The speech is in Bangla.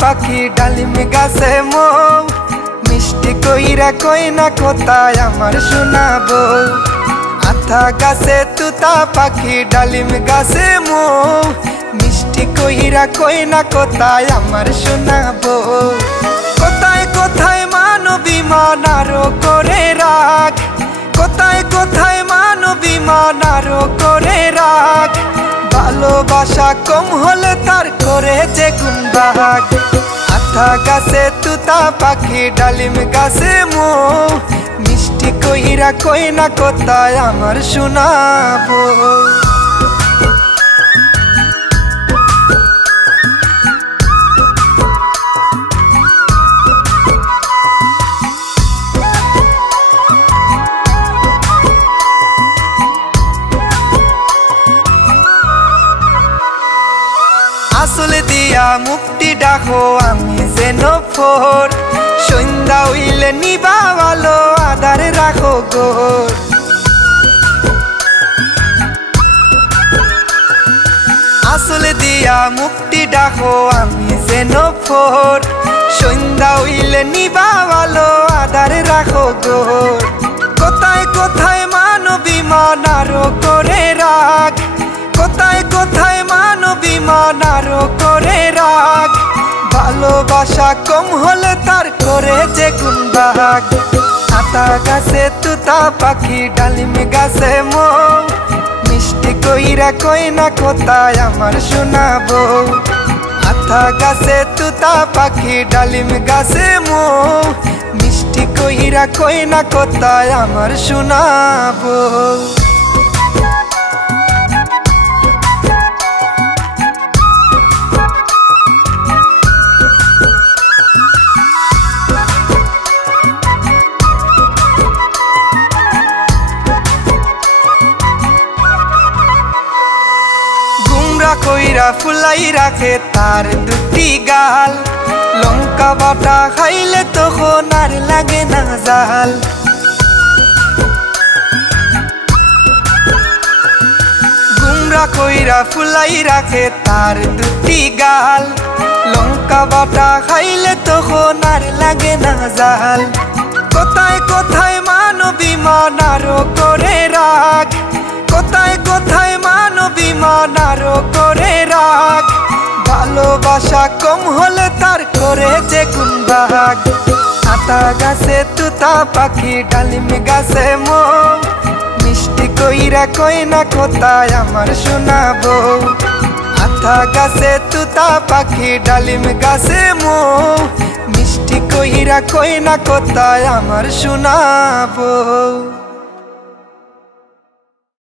পাখি ডালিম গাছে মৌ মিষ্টি কইরা কই না কোথায় আমার শোনাবো আথা গাছে তুতা পাখি ডালিম গাছে মৌ মিষ্টি কইরা কই না কোথায় আমার শোনাবো কোথায় কোথায় মানবী মান আরো করে রাখ কোথায় কোথায় মানবী মান আরো করে রাখ ভালোবাসা কম হলে তার করে যে গুণবাগ আথা গাছে তুতা পাখি ডালিম গাছে মৌ মিষ্টি কইরা কই না কোথায় আমার শোনাবো আসল দিয়া মুক্তি ডাকো আমি যেন ফোর সন্ধ্যা হইলে নিবা ভালো আধারে রাখো গোর আসল দিয়া মুক্তি ডাকো আমি যেন ফোর সন্ধ্যা হইলে নিবা ভালো আধারে রাখো গোর কোথায় কোথায় মানবী মান আরো করে রাখ কোথায় কোথায় মানবী মান আরো করে রাখ ভালোবাসা কম হলে তার করে যে গুণবাগ আতা গাছে তুতা পাখি ডালিম গাছে মৌ মিষ্টি কইরা কই না কোথায় আমার শোনাবো আতা গাছে তুতা পাখি ডালিম গাছে মৌ মিষ্টি কইরা কই না কোথায় আমার শোনাবো কইরা ফুলাই রাখে তার দুটি গাল লঙ্কা বাটা খাইলে তখন আর লাগে না জাল গুমরা কইরা ফুলাই রাখে তার দুটি গাল লঙ্কা বাটা খাইলে তখন আর লাগে না জাল কোথায় কোথায় মানবী মান আরো করে রাখ কোথায় কোথায় মানবী মান আরো করে রাখ ভালোবাসা কম হলে তার করে যে গুণবাগ আতা গাছে তুতা পাখি ডালিম গাছে মৌ মিষ্টি কইরা কই না কোথায় আমার শোনাবো আতা গাছে তুতা পাখি ডালিম গাছে মৌ মিষ্টি কইরা কই না কোথায় আমার শোনাবো।